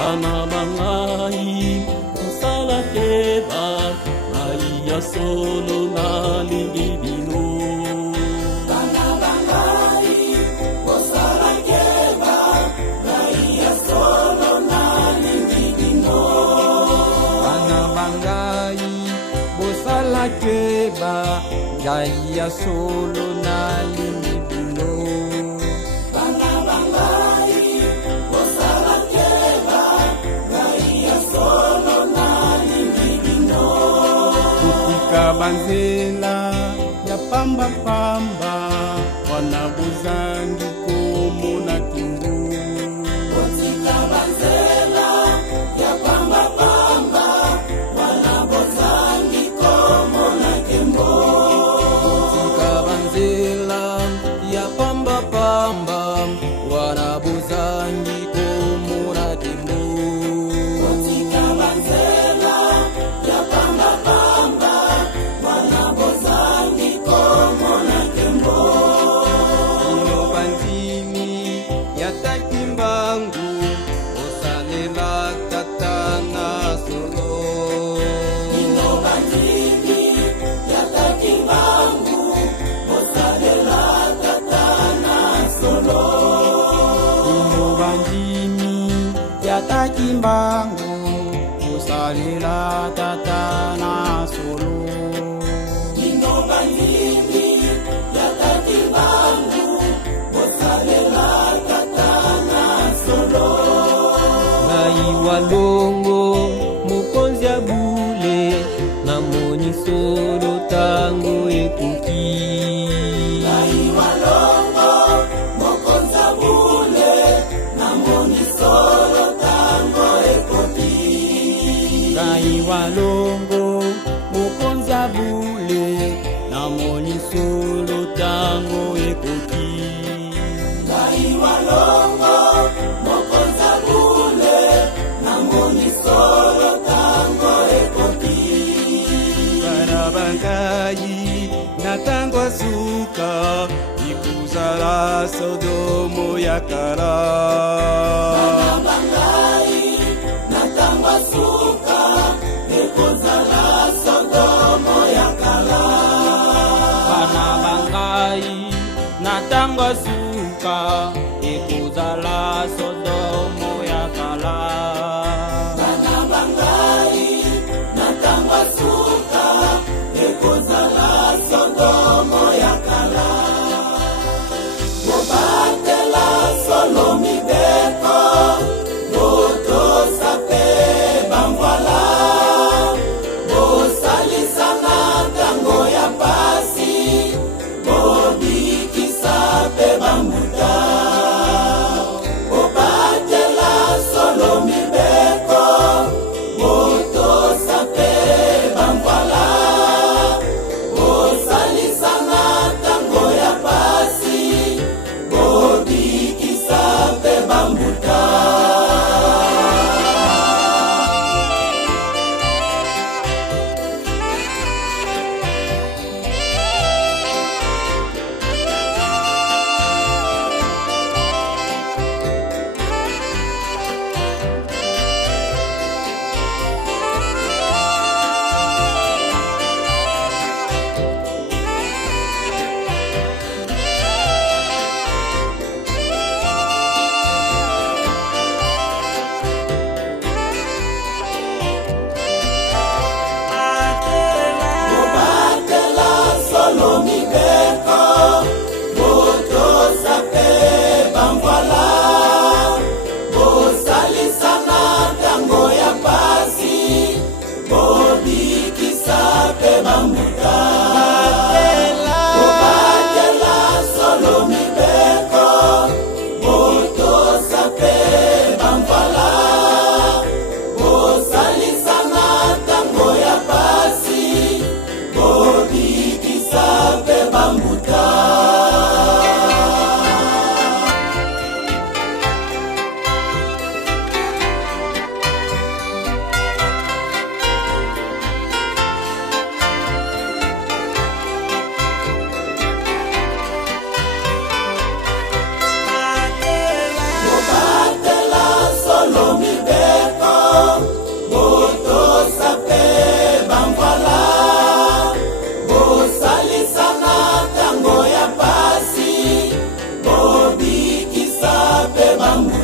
bana bangai bosala keba ngai ya solo nalingi bino. Bana bangai bosala keba ngai ya solo nalingi bino. Bana bangai bosala keba ngai ya solo nalingi bino. Bana bangai bosala keba ngai ya solo nalingi bino. Kutika banzela ya pamba pamba wana buzangi komona kingu. Kutika banzela ya pamba pamba wana buzangi komona kingu. Kutika banzela ya pamba pamba wana buzangi komona kingu. Kutika banzela ya pamba pamba wana buzangi komona kingu. Ino bandini ya takimbangu osalela tatana solo. Ino bandini ya takimbangu osalela tatana solo. Ino bandini ya takimbangu osalela tatana solo. Ino bandini ya takimbangu osalela tatana solo. Ngai walongo mokonzi ya bule namoni solo tango ekoki. Ngai walongo mokonza bule namoni solo tango ekoki. Ngai walongo mokonzi ya bule namoni solo tango ekoki. Ngai walongo mokonza bule namoni solo tango ekoki. Bana bangai na tango suka ikuzala sodomo ya kala. Bana bangai na tango suka ekozala sodomo ya kala. Bana bangai na tango suka ikuzala sodomo ya kala. Bana bangai na tango suka ekozala sodomo ya kala. Bobatela solomi makambo